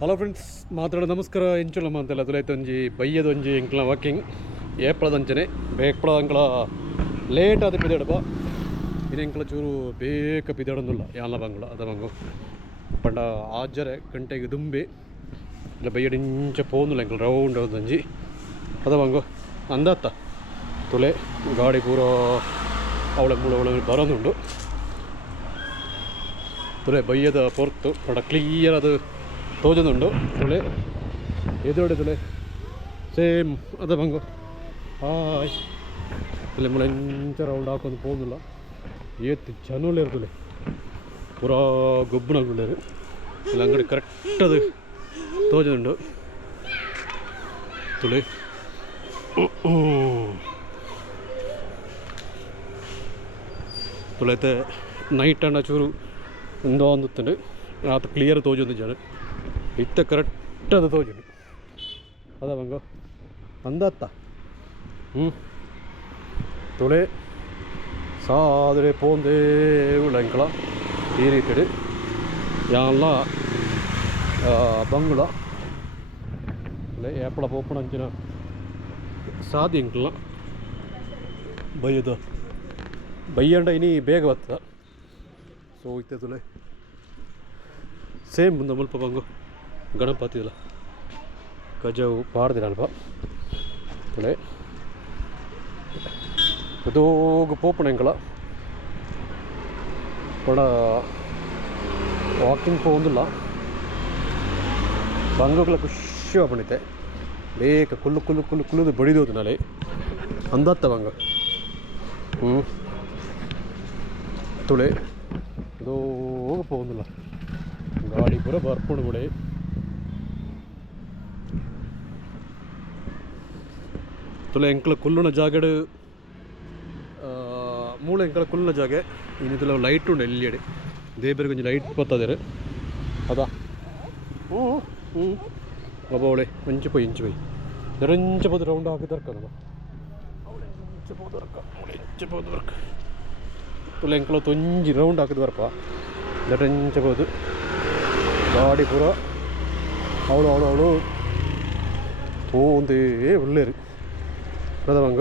Hello friends, ಮಾತಾಡೋ ನಮಸ್ಕಾರ. ಎಂಚುಲಮ್ಮ ಅಂತೆಲ್ಲ ತುಲೈತೊಂಜಿ ಬಯ್ಯದೊಂಜಿ ಎಂಕ್ಲ ವಾಕಿಂಗ್ ಏಪ್ಳದಂಚನೆ ಬೇಕ್ಪಳ ಅಂಕಳ ಲೇಟ್ ಆದ ಪಿದಾಡಪ್ಪ. ಇದು ಎಂಕ್ಲ ಚೂರು ಬೇಕ ಪಿದಾಡೊಂದಿಲ್ಲ ಯಾಲ ಬಂಗಳ ಅದ ಬಂಗು ಪಂಡ ಆಜರೆ ಗಂಟೆಗೆ ದುಂಬಿ ಇಲ್ಲ ಬಯ್ಯಡಿಂಚ ಪೋಂದಿಲ್ಲ ಎಂಕ್ಲ ರೌಂಡ್ ಒಂದೊಂಜಿ ಅದ ಬಂಗು ಅಂದತ್ತ ತುಲೆ ಗಾಡಿ ಪೂರ ಅವಳ ಮುಳ ಬರೋದುಂಡು ತುಲೆ ಬಯ್ಯದ ಪೊರ್ತು ಪಂಡ ಕ್ಲಿಯರ್ ಅದು ತೋಜದುಂಡು ತುಳೆ ಎದುರೊಡೆ ತುಳೆ ಸೇಮ್ ಅದ ಬಂಗು ಹಾಯ್ ತುಲೆ ಮುಳ ಎಂಚ ರೌಂಡ್ ಹಾಕೊಂಡು ಪೋಂದಿಲ್ಲ ಏತ್ತು ಜನೂಲೇರು ತುಲೆ ಪೂರಾ ಗೊಬ್ಬನಾಗುಳ್ಳೇರು ಇಲ್ಲ ಅಂಗಡಿ ಕರೆಕ್ಟ್ ಅದು ತೋಜದುಂಡು ತುಳೆ ತುಳೈತೆ ನೈಟ್ ಅಂಡ ಚೂರು ಒಂದೋ ಒಂದುತ್ತಂಡು ಆತ ಕ್ಲಿಯರ್ ತೋಜೊಂದು ಜನ ಇತ್ತ ಕರೆಕ್ಟ್ ಅದು ತೋಜುಂಡು ಅದ ಬಂಗ ಅಂದತ್ತ ತುಳೆ ಸಾದರೆ ಪೋಂದೇ ಉಳ್ಳಂಕಳ ಈ ರೀತಿ ಯಾಲ್ಲ ಬಂಗುಳ ಅಲ್ಲೇ ಏಪಳ ಪೋಪಣ ಅಂಚಿನ ಸಾದಿ ಇಂಕಲ ಬೈಯದ ಬೈಯಂಡ ಇನಿ ಬೇಗ ಬರ್ತದ ಸೊ ಇತ್ತೆ ತುಳೆ ಸೇಮ್ ಮುಂದೆ ಮುಲ್ಪ ಬಂಗು ಗಣಪತಿ ಇಲ್ಲ ಗಜವು ಪಾಡ್ದಿರ ಅಲ್ಪ ತುಳೆ ಅದೋಗು ಪೋಪಣ ಎಂಕಳ ಪಡ ವಾಕಿಂಗ್ ಪೋಂದಿಲ್ಲ ಬಂಗುಗಳ ಖುಷಿ ಪಣಿತೆ ಬೇಕ ಕುಲ್ಲು ಕುಲ್ಲು ಕುಲ್ಲು ಕುಲ್ಲುದು ಬಡಿದೋದು ನಾಳೆ ಅಂದತ್ತ ಬಂಗ ತುಳೆ ಅದು ಹೋಗಿ ಪೋಂದಿಲ್ಲ ಗಾಡಿ ಪೂರ ಬರ್ಪುಂಡು ಬಿಡಿ ತುಲೆ ಎಂಕಲ ಕುಲ್ಲುನ ಜಾಗಡು ಮೂಳೆ ಎಂಕಲ ಕುಲ್ಲುನ ಜಾಗೆ ಇನ್ನಿಲ್ಲ ಲೈಟ್ ಉಂಡು ಎಲ್ಲಿಯಡೆ ದೇಬರಿಗೆ ಕೊಂಚ ಲೈಟ್ ಬರ್ತದೆ ಅದಾ ಒಬ್ಬ ಇಂಚು ಪೋಯಿ ನೆರಂಚ ಪೋದು ರೌಂಡ್ ಹಾಕಿದರ್ಕಲ್ಲ ಇಂಚ ಪೋದರ್ಕ ತುಲೆ ಎಂಕಲ ತೊಂಜಿ ರೌಂಡ್ ಹಾಕಿದ್ವರ್ಪ ನೆರಂಚ ಪೋದು ಗಾಡಿ ಪೂರ ಅವಳು ಪೋಂದೇ ಒಳ್ಳೇರು ಅದ ಬಂಗ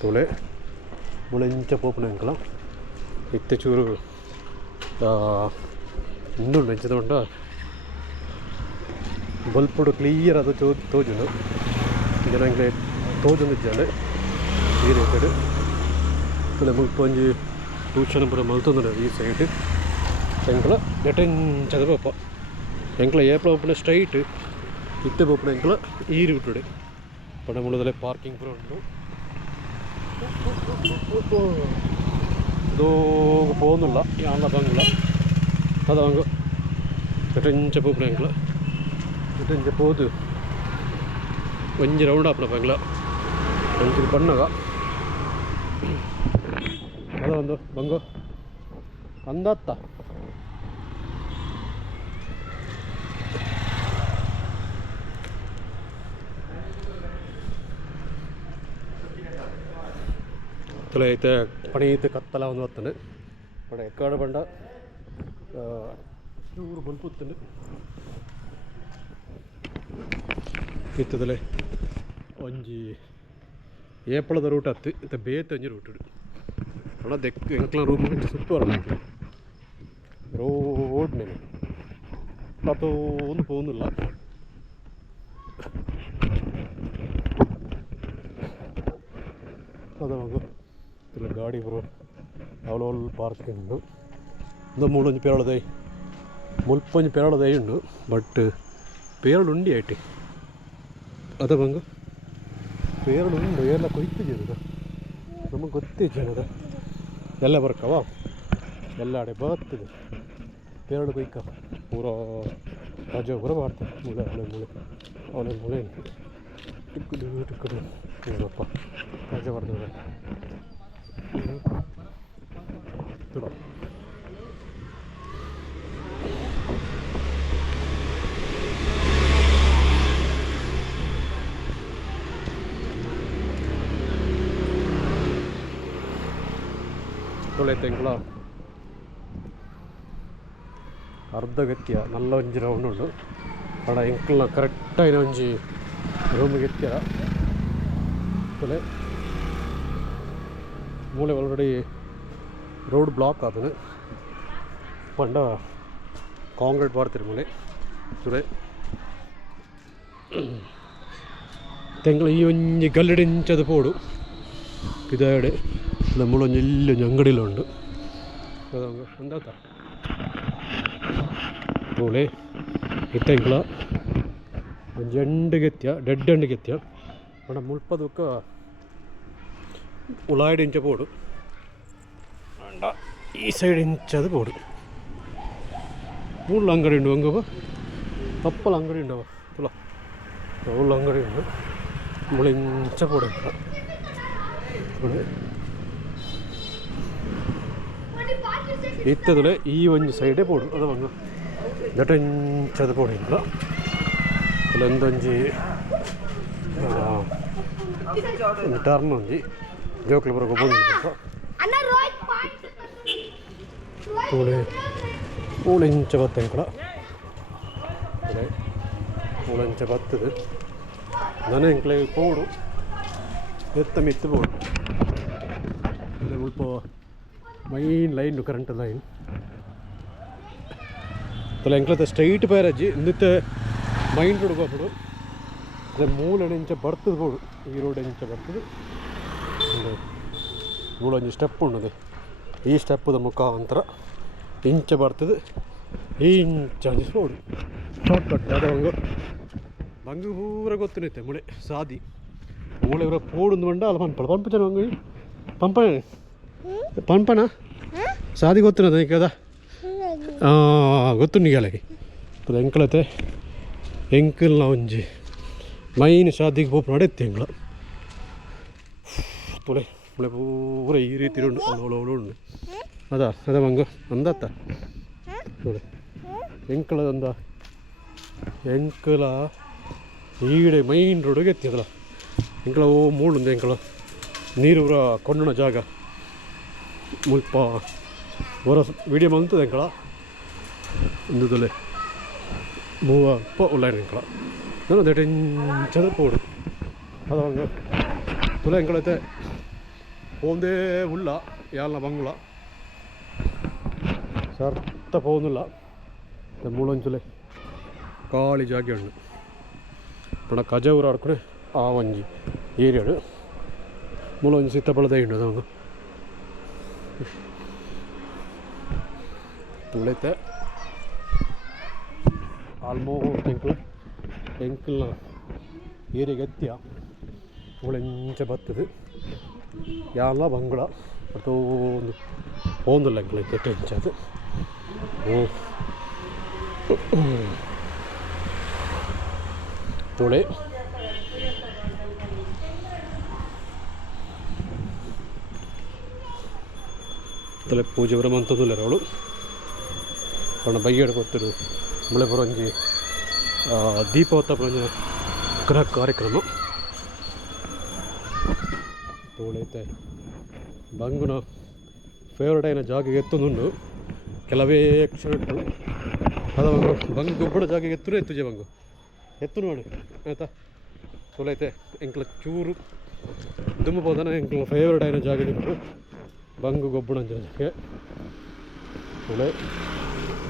ತುಳೆ ಮುಳೆಂಚ ಪೋಪನ ಅಂಕಲ ಇತ್ತೆ ಚೂರು ಇನ್ನೂ ನೆಂಚದ ಉಂಟ ಬಲ್ಪುಡು ಕ್ಲಿಯರ್ ಅದು ತೋಜುಂಡು ಈಗ ನಂಗೆ ತೋಜೊಂದಿದ್ದಾಳೆ ಈ ರೀತಿ ತುಲೆ ಮುಲ್ಪೊಂಜಿ ಟ್ಯೂಷನ್ ಪೂರ ಮಲ್ತೊಂದು ಈ ಸೈಡ್ ಎಂಕಲ ನೆಟೆಂಚದ ಪೋಪ ಎಂಕಲ ಏಪಳ ಪೋಪನ ಸ್ಟ್ರೈಟ್ ಇತ್ತೆ ಪೋಪನ ಎಂಕಲ ಈ ರೂಟುಡೆ ಪಡ ಮುಳದಲ್ಲೇ ಪಾರ್ಕಿಂಗ್ ಪೂರ ಉಂಟು ಅದು ಪೋಂದಿಲ್ಲ ಯಾಲ ಬಂಗಿಲ್ಲ ಅದ ಹಂಗ ನೆಟೆಂಚ ಪೋಪನ ಎಂಕಲ ನೆಟೆಂಚ ಪೋದು ಒಂಜಿ ರೌಂಡ್ ಆಪನ ಬಂಗ್ಲ ಒಂಚೂರು ಬಣ್ಣಗ ಅದ ಒಂದು ಬಂಗು ಅಂದತ್ತ ತುಲೆ ಐತೆ ಪಣೀತೆ ಕತ್ತಲ ಒಂದು ಹೊತ್ತಂಡು ಪಡ ಎಕ್ಕಾಡು ಬಂಡ ಚೂರು ಬಲ್ಪುತ್ತಂಡು ಇತ್ತದಲೆ ಒಂಜಿ ಏಪಳದ ರೂಟ್ ಹತ್ತು ಇತ್ತ ಬೇತೆ ಒಂಜಿ ರೂಟ್ ಅಣ್ಣ ದೆಕ್ಕ ಎಂಕ್ಲ ರೂಮ್ ಸುತ್ತು ಬರೋಣ ರೋಡ್ ಮೇಲೆ ಅದು ಒಂದು ಪೋಂದಿಲ್ಲ ಅದ ಮಗು ಇಲ್ಲ ಗಾಡಿ ಬರೋ ಅವಳವಳು ಪಾರ್ಕಿಂಗ್ ಉಂಡು ಒಂದು ಮೂಳೊಂಜಿ ಪೇರಳದೈ ಮುಲ್ಪೊಂಜಿ ಪೇರಳದೈ ಉಂಡು ಬಟ್ ಪೇರಳು ಉಂಡಿ ಐಟಿ ಅದ ಬಂಗು ಪೇರಳು ಉಂಡು ಎಲ್ಲ ಕೊಯ್ತು ಜನದ ನಮಗೆ ಗೊತ್ತೇ ಜನದ ಎಲ್ಲ ಬರ್ಕವ ಎಲ್ಲ ಅಡೆ ಬರ್ತದೆ ಪೇರಳು ಕೊಯ್ಕ ಪೂರ ರಜೆ ಪೂರ ಮಾಡ್ತಾರೆ ಅವಳೆ ಮೂಳೆ ಟಿಕ್ಕುದು ನೋಡಪ್ಪ ರಜೆ ಬರ್ತದೆ ತುಳ ತುಳೈತೆ ಎಂಕ್ಲ ಅರ್ಧ ಗತ್ಯ ನಲ್ಲ ಒಂಜಿ ರೌಂಡ್ ಉಂಡು ಅಡ ಎಂಕ್ಲ ಕರೆಕ್ಟಾಗಿ ಒಂಜಿ ರೂಮಿಗೆ ಎತ್ತರ ತುಲೆ ಮೂಲೆ ಆಲ್ರೆಡಿ ರೋಡ್ ಬ್ಲಾಕ್ ಆತನು ಪಂಡ ಕಾಂಕ್ರೀಟ್ ಬಾರ್ತಿರಿ ಮೂಲೆ ತುಲೆ ತೆಂಗಳ ಈ ಒಂಜಿ ಗಲ್ಲಿಡಿಂಚದ ಪೋಡು ಇದಾಡೆ നമ്മളൊന്ന് ഇല്ല ഞങ്ങടിലുണ്ട് എന്താ പോലെ ഇത്തെങ്കള ಒಂಜಿ ಎಂಡಿಗೆ ಎತ್ಯ ಡೆಡ್ ಎಂಡಿಗೆ ಎತ್ಯ ಬಡ ಮುಲ್ಪದಕ್ಕ ಉಳಾಯ್ಡು ಇಂಚ ಪೋಡು ಅಂಡ ಈ ಸೈಡ್ ಇಂಚದು ಪೋಡು ಮೂಲ ಅಂಗಡಿ ಉಂಡು ಹಂಗವ ತಪ್ಪಲ ಅಂಗಡಿ ಉಂಡವ ತುಲ ಮೂಲ ಅಂಗಡಿ ಉಂಡು ಮುಳ ಇಂಚ ಪೋಡು ಇತ್ತದಲೆ ಈ ಒಂಜಿ ಸೈಡೇ ಪೋಡು ಅದು ಒಂದು ದಟಂಚದ ಪೋಡು ಇಲ್ಲ ಅಲ್ಲೊಂದೊಂಜಿ ಟರ್ನ್ ಒಂಜಿ ಜೋಕ್ಲು ಬರೋ ಬಂದು ಮೂಳೆಂಚ ಬತ್ತ ಕೂಡ ಮೂಳೆಂಚ ಬತ್ತದು ನಾನು ಎಂಕ್ಲೆ ಪೋಡು ಎತ್ತ ಮಿತ್ತು ಪೋಡು ಸ್ವಲ್ಪ ಮೈನ್ ಲೈನ್ ಕರೆಂಟ್ ಲೈನ್ ತಲೆ ಎಂಕ್ಲത്തെ ಸ್ಟ್ರೈಟ್ പേരജ് എന്നിട്ട് മൈൻ റോഡ് പോകപ്പെടും അത് മൂലണിഞ്ച ബർത്തത് പോടും ഈ റോഡ് ഇഞ്ച ബർത്തത് ಮೂಳೊಂದು ಸ್ಟೆಪ್ ಉಂಡದು ಈ ಸ್ಟೆಪ್ಪದ ಮುಖಾಂತರ ಇಂಚ ಬರ್ತದೆ ಈ ಇಂಚ ಪೋಡು ಶಾರ್ಟ್ ಕಟ್ ಅದು ಬಂಗು ಪೂರ ಗೊತ್ತಿರುತ್ತೆ ಮುಳೆ ಸಾದಿ ಮೂಳೆ ಇವರ ಪೋಡು ಬಂಡ ಅಲ್ಲ ಪಂಪಳ ಪಂಪ ಜನ ಹಂಗೆ ಪಂಪನ ಸಾದಿ ಗೊತ್ತಿರೋದು ಈಗ ಗೊತ್ತು ನಿಗಲಗೆ ಅದು ಎಂಕ್ಲತೆ ಎಂಕಲ್ನ ಒಂಜಿ ಮೈನ್ ಶಾದಿಗೆ ಪೋಪು ನಡೆಯುತ್ತೆ ಎಂಕ್ಲ ತುಳೆ ಮುಳೆ ಪೂರ ಈ ರೀತಿ ಉಂಡು ಅವಳು ಉಂಡು ಅದ ಮಂಗ ಅಂದತ್ತ ನೋಡಿ ಎಂಕಲದಂದ ಎಂಕಲ ಈಡೆ ಮೈನ್ ರೋಡಿಗೆ ಎತ್ತಿದಲ್ಲ ಎಂಕಲ ಓ ಮೂಳುಂದು ಎಂಕಲ ನೀರು ಪೂರ ಕೊಂಡಣ ಜಾಗ ಮುಲ್ಪ ಹೊರ ವೀಡಿಯೋ ಮಂತದ ಎಂಕಳ ಒಂದು ತುಲೆ ಮೂವಪ್ಪ ಉಳ್ಳಾಯಿನ ಎಂಕಳ ನಾನು ದೆಟೆಂಚದ ಪೋಡು ಅದಂಗ ತುಲೆ ಎಂಕಳೈತೆ പോന്തേ ഉള്ള ഇയാളുടെ ബംഗ്ല സർത്ത പോകുന്നില്ല മുളഞ്ചുലെ കാളി ಜಾಗഉണ്ട് ഇവിടെ കജൂർ ആർക്കണേ ആ വഞ്ചി ഏരിയയാണ് മുളഞ്ച് സിത്തപ്പളതയുണ്ട് നമുക്ക് തുളത്തെ ಆಲ್ಮೋಸ್ಟ್ ಎಂಕಲ್ನ ಏರಿಯಾಗೆ ಎತ್ತಿಯ ಮುಳೆಂಚ ಬರ್ತದೆ ಯಾಲ ಬಂಗಳ ಅದು ಒಂದು ಹೋಂದಿಲ್ಲ ಎಂಕ್ಲೈತೆ ಟೆಂಚದು ತುಳೆ ತಲೆ ಪೂಜೆ ಬರ ಮಂತದಿಲ್ಲ ಅವಳು ಅವಳ ಬೈಯ್ಯಡ ಗೊತ್ತಿರು ಮಳೆ ಬರೋಂಜಿ ದೀಪವತ್ತ ಬರೋಂಜಿ ಗ್ರಹ ಕಾರ್ಯಕ್ರಮ ತೋಳೈತೆ ಬಂಗುನ ಫೇವ್ರೇಟ್ అయిన ಜಾಗಗೆ ಎತ್ತುಂಡು ಕೆಲವೇ ಕ್ಷಣ ಅದು ಬಂಗು ಗೊಬ್ಬರ ಜಾಗಗೆ ಎತ್ತುನೇ ಎತ್ತುಜೆ ಬಂಗು ಎತ್ತು ನೋಡಿ ಆಯ್ತಾ ತೋಳೈತೆ ಎಂಕ್ಲ ಚೂರು ದುಮ್ಮಬೋದನ ಎಂಕ್ಲ ಫೇವ್ರೇಟ್ అయిన ಜಾಗ ಬಂಗು ಗೊಬ್ಬರ ಜಾಗಕ್ಕೆ ತುಳೆ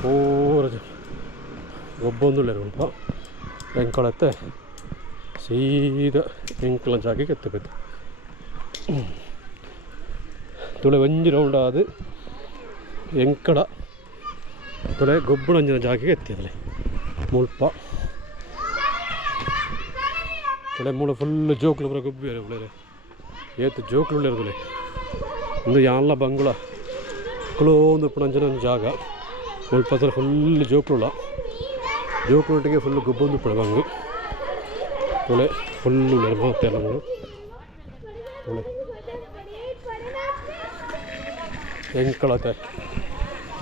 ಪೂರ ಗೊಬ್ಬೊಂದುಳ್ಳೆ ಸ್ವಲ್ಪ ಎಂಕಳತ್ತೆ ಸೀದಾ ಎಂಕ್ಲ ಜಾಗಕ್ಕೆ ಎತ್ತಬೇಕು ತುಳೆ ಒಂಜಿ ರೌಂಡ್ ಆದ ಎಂಕಡ ತುಳೆ ಗೊಬ್ಬುಣಂಜಿನ ಜಾಗಕ್ಕೆ ಎತ್ತಿದಲೆ ಮುಲ್ಪ ತುಳೆ ಮೂಳೆ ಫುಲ್ ಜೋಕ್ಲು ಬರೋ ಗೊಬ್ಬು ಉಳ್ಳೇರೆ ಏತು ಜೋಕ್ಲು ಉಳ್ಳೇರದುಲೆ ಒಂದು ಯಾನ್ಲ ಬಂಗುಳ ಕುಲೋಂದು ಪುಣಂಜನ ಜಾಗ ಮುಲ್ಪ ತರ ಫುಲ್ ಜೋಕ್ಲುಳ ಜೋಕ್ಲೊಟ್ಟಿಗೆ ಫುಲ್ ಗೊಬ್ಬೊಂದು ಪುಳ ಬಂಗು ತುಳೆ ಫುಲ್ ಉಳ್ಳೇರು ಮಾತೆಲ್ಲ ಮೂಳು ತುಳೆ ಎಂಕಳತೆ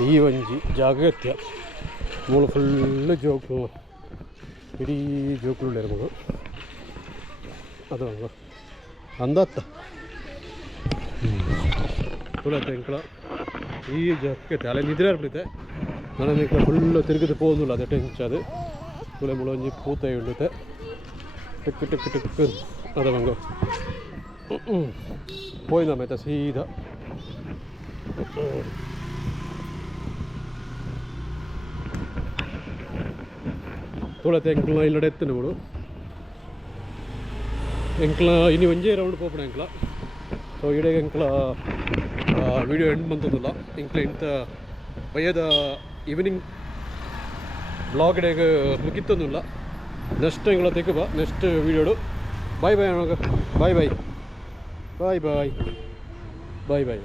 ಈ ಒಂಜಿ ಜಾಗ ಎತ್ತಿಯ ಮೂಳು ಫುಲ್ಲು ಜೋಕ್ಲು ಇಡೀ ಜೋಕ್ಲು ಉಳ್ಳೇರು ಮಗು ಅದು ಅಂದತ್ತ ತುಳತೆ ಎಂಕಳ ಈ ಜಕ್ಕೆ ತಲೆ ನಿದ್ರೆ ಇರ್ಬಿಡುತ್ತೆ ನನಗೆ ಫುಲ್ಲು ತಿರುಗಿದು പോകുന്നിಲ್ಲ ಅದು ಟೆನ್ಷನ್ ತುಳೆ ಮುಳಂಜಿ ಪೂತ ಉಂಡುತ್ತೆ ಟಿಕ್ ಟಿಕ್ ಟಿಕ್ ಅದ ಮಂಗು പോയി നമ്മത്തെ സീത ತುಳತೆ ಎಂಕ್ಲ ಇಲ್ಲಡೆ ಎತ್ತು ನೋಡು ಎಂಕ್ಲ ಇನ್ನು ಒಂಜೇ ರೌಂಡ್ ಪೋಪಣ ಎಂಕ್ಲ ಸೊ ಇಡೆಗೆ ಎಂಕ್ಲ ವಿಡಿಯೋ ಎಂಡ್ ಬಂತದಲ್ಲ ಎಂಕ್ಲ ಇಂಥ ಬಯ್ಯದ ಈವ್ನಿಂಗ್ ಬ್ಲಾಗ್ ಇಡೆಗೆ ಮುಗಿತ್ತೊಂದಿಲ್ಲ ನೆಕ್ಸ್ಟ್ ಎಂಕ್ಲ ತೆಗೆ ಬಾ ನೆಕ್ಸ್ಟ್ ವಿಡಿಯೋಡು ಬಾಯ್ ಬಾಯ್ ಬಾಯ್ ಬಾಯ್ ಬಾಯ್ ಬಾಯ್ ಬಾಯ್ ಬಾಯ್